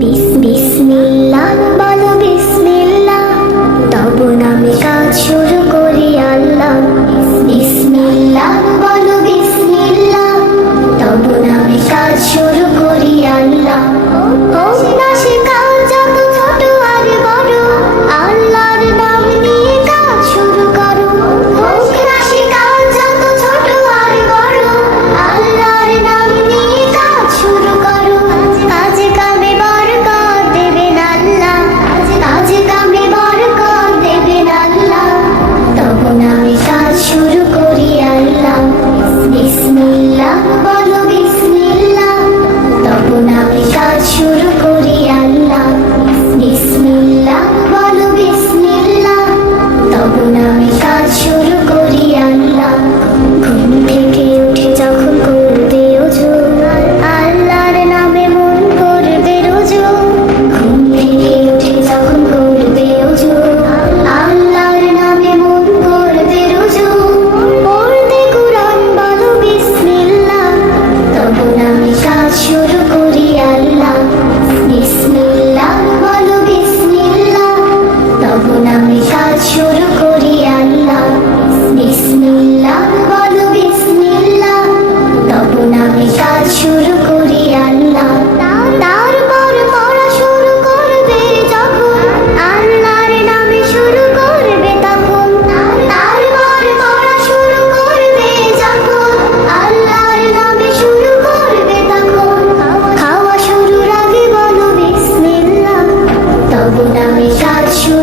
বিসমিল্লাহ বলো বিসমিল্লাহ। তব নামে কাজ বিসমিল্লাহ বলো বিসমিল্লাহ তখন আমি সাজ sure.